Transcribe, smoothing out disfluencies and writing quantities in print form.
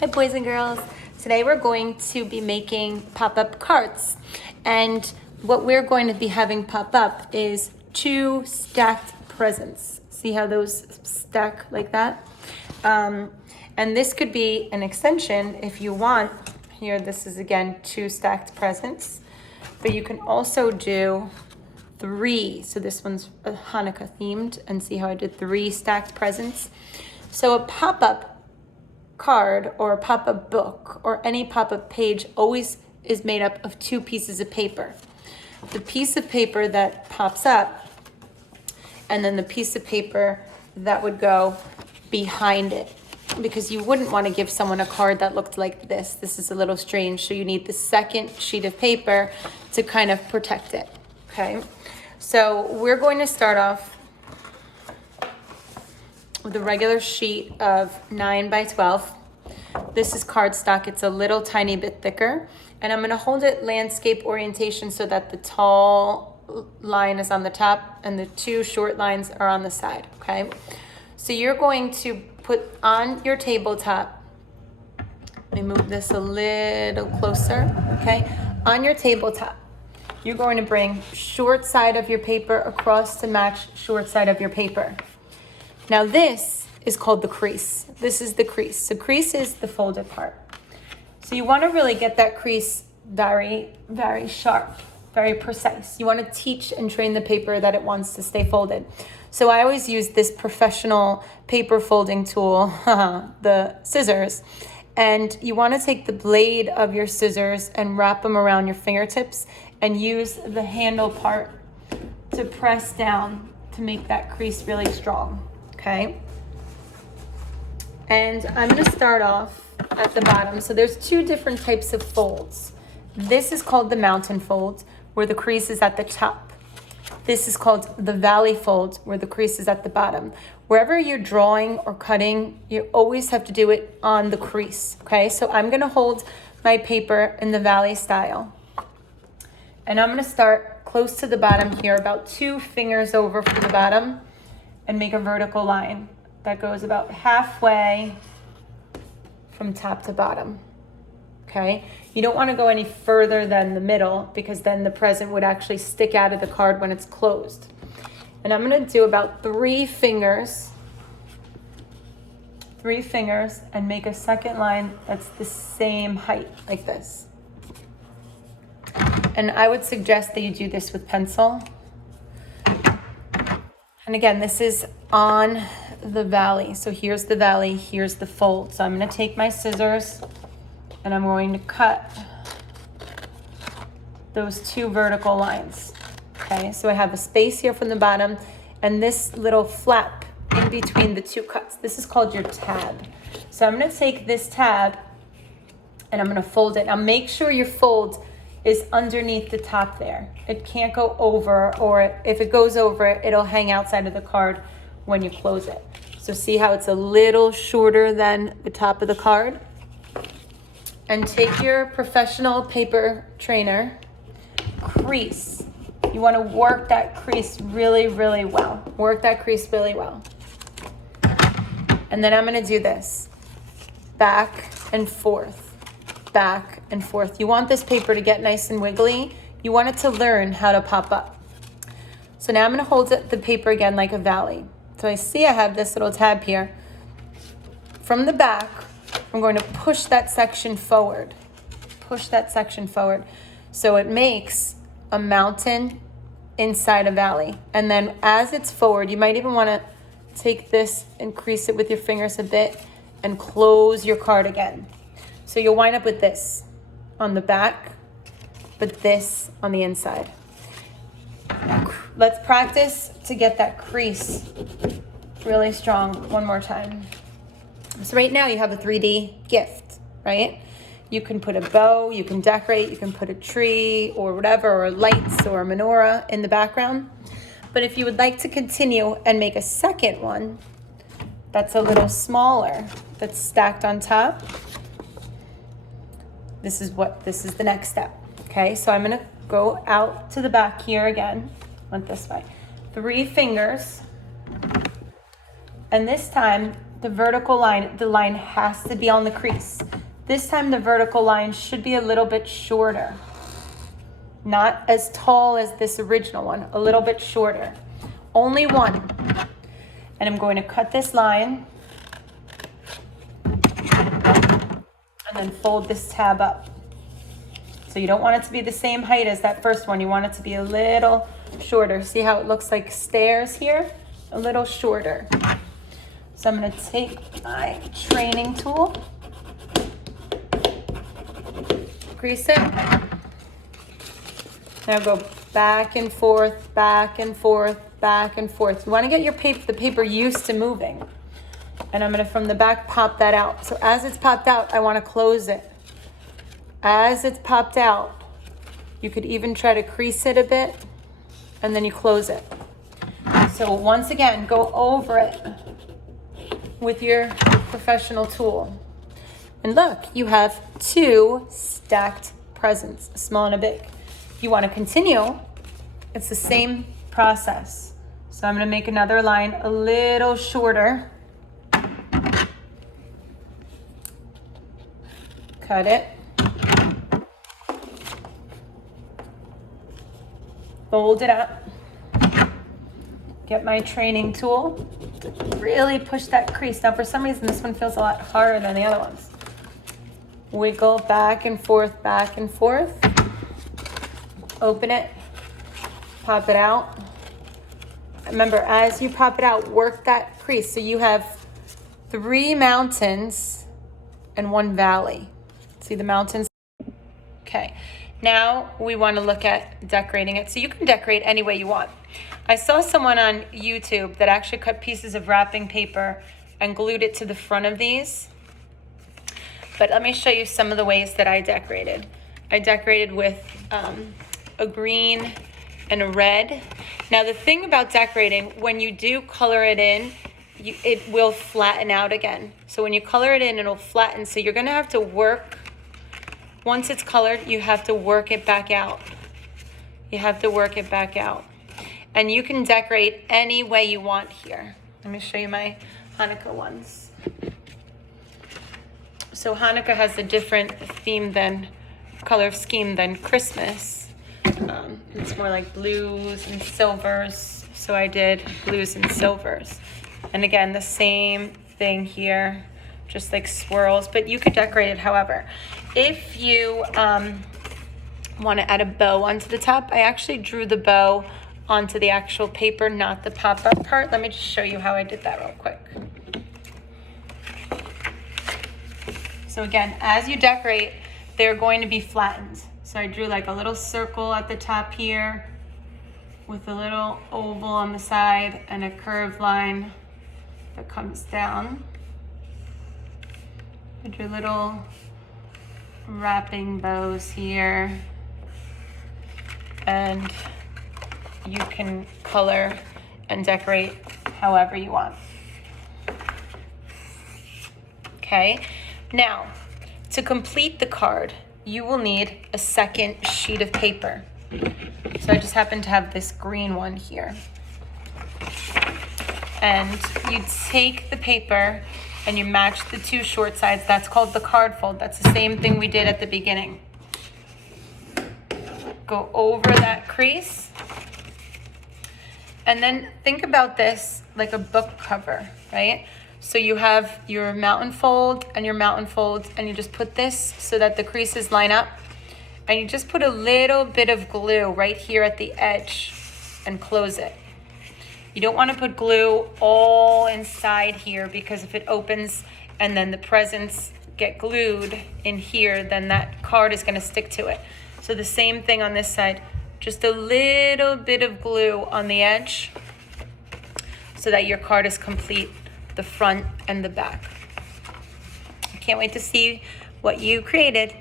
Hi boys and girls. Today we're going to be making pop-up cards, and what we're going to be having pop up is 2 stacked presents. See how those stack like that? And this could be an extension if you want. Here, this is again 2 stacked presents, but you can also do 3. So this one's Hanukkah themed, and see how I did 3 stacked presents. So a pop-up card or a pop-up book or any pop-up page always is made up of 2 pieces of paper. The piece of paper that pops up, and then the piece of paper that would go behind it, because you wouldn't want to give someone a card that looked like this. This is a little strange, so you need the second sheet of paper to kind of protect it. Okay, so we're going to start off with a regular sheet of 9 by 12. This is cardstock. It's a little tiny bit thicker, and I'm going to hold it landscape orientation so that the tall line is on the top and the 2 short lines are on the side. Okay, so you're going to put on your tabletop, let me move this a little closer. Okay, on your tabletop you're going to bring short side of your paper across to match short side of your paper. Now this is called the crease. This is the crease. So crease is the folded part. So you want to really get that crease very, very sharp, very precise. You want to teach and train the paper that it wants to stay folded. So I always use this professional paper folding tool, the scissors. And you want to take the blade of your scissors and wrap them around your fingertips and use the handle part to press down to make that crease really strong. Okay, and I'm going to start off at the bottom. So there's 2 different types of folds. This is called the mountain fold, where the crease is at the top. This is called the valley fold, where the crease is at the bottom. Wherever you're drawing or cutting, you always have to do it on the crease. Okay, so I'm going to hold my paper in the valley style, and I'm going to start close to the bottom here, about 2 fingers over from the bottom, and make a vertical line that goes about halfway from top to bottom. Okay, you don't want to go any further than the middle, because then the present would actually stick out of the card when it's closed. And I'm going to do about 3 fingers, and make a second line that's the same height, like this. And I would suggest that you do this with pencil. And again, this is on the valley. So here's the valley, here's the fold. So I'm going to take my scissors and I'm going to cut those 2 vertical lines. Okay, so I have a space here from the bottom and this little flap in between the 2 cuts. This is called your tab. So I'm going to take this tab and I'm going to fold it. Now make sure your fold is underneath the top there. It can't go over, or if it goes over, it'll hang outside of the card when you close it. So see how it's a little shorter than the top of the card? And take your professional paper trainer, crease. You want to work that crease really, really well. Work that crease really well. And then I'm going to do this. Back and forth. Back and forth. You want this paper to get nice and wiggly. You want it to learn how to pop up. So now I'm going to hold the paper again like a valley. So I see I have this little tab here. From the back, I'm going to push that section forward. Push that section forward. So it makes a mountain inside a valley. And then as it's forward, you might even want to take this and crease it with your fingers a bit and close your card again. So you'll wind up with this on the back, but this on the inside. Let's practice to get that crease really strong one more time. So right now you have a 3D gift, right? You can put a bow, you can decorate, you can put a tree or whatever, or lights or a menorah in the background. But if you would like to continue and make a second one that's a little smaller, that's stacked on top, this is the next step. Okay, so I'm gonna go out to the back here again, went this way. 3 fingers, and this time the vertical line, the line has to be on the crease. This time the vertical line should be a little bit shorter. Not as tall as this original one, a little bit shorter. Only one. And I'm going to cut this line and then fold this tab up. So you don't want it to be the same height as that first one. You want it to be a little shorter. See how it looks like stairs here? A little shorter. So I'm going to take my training tool, crease it. Now go back and forth, back and forth, back and forth. You want to get your the paper used to moving. And I'm going to, from the back, pop that out. So as it's popped out, I want to close it. As it's popped out, you could even try to crease it a bit, and then you close it. So once again, go over it with your professional tool. And look, you have 2 stacked presents, a small and a big. If you want to continue, it's the same process. So I'm going to make another line a little shorter. Cut it. Fold it up. Get my training tool. Really push that crease. Now for some reason this one feels a lot harder than the other ones. Wiggle back and forth, back and forth. Open it. Pop it out. Remember, as you pop it out, work that crease. So you have 3 mountains and 1 valley. See the mountains? Okay. Now we want to look at decorating it. So you can decorate any way you want. I saw someone on YouTube that actually cut pieces of wrapping paper and glued it to the front of these. But let me show you some of the ways that I decorated. I decorated with a green and a red. Now the thing about decorating, when you do color it in, it will flatten out again. So when you color it in, it'll flatten. So you're going to have to work. Once it's colored, you have to work it back out. You have to work it back out. And you can decorate any way you want here. Let me show you my Hanukkah ones. So Hanukkah has a different theme than, color scheme than Christmas. It's more like blues and silvers. So I did blues and silvers. And again, the same thing here, just like swirls, but you could decorate it however. If you want to add a bow onto the top, I actually drew the bow onto the actual paper, not the pop-up part. Let me just show you how I did that real quick. So again, as you decorate, they're going to be flattened. So I drew like a little circle at the top here with a little oval on the side and a curved line that comes down. I drew little wrapping bows here, and you can color and decorate however you want. Okay, now to complete the card, you will need a second sheet of paper. So I just happen to have this green one here. And you take the paper and you match the 2 short sides. That's called the card fold. That's the same thing we did at the beginning. Go over that crease. And then think about this like a book cover, right? So you have your mountain fold and your mountain fold, and you just put this so that the creases line up. And you just put a little bit of glue right here at the edge and close it. You don't want to put glue all inside here, because if it opens and then the presents get glued in here, then that card is going to stick to it. So the same thing on this side, just a little bit of glue on the edge so that your card is complete, the front and the back. I can't wait to see what you created.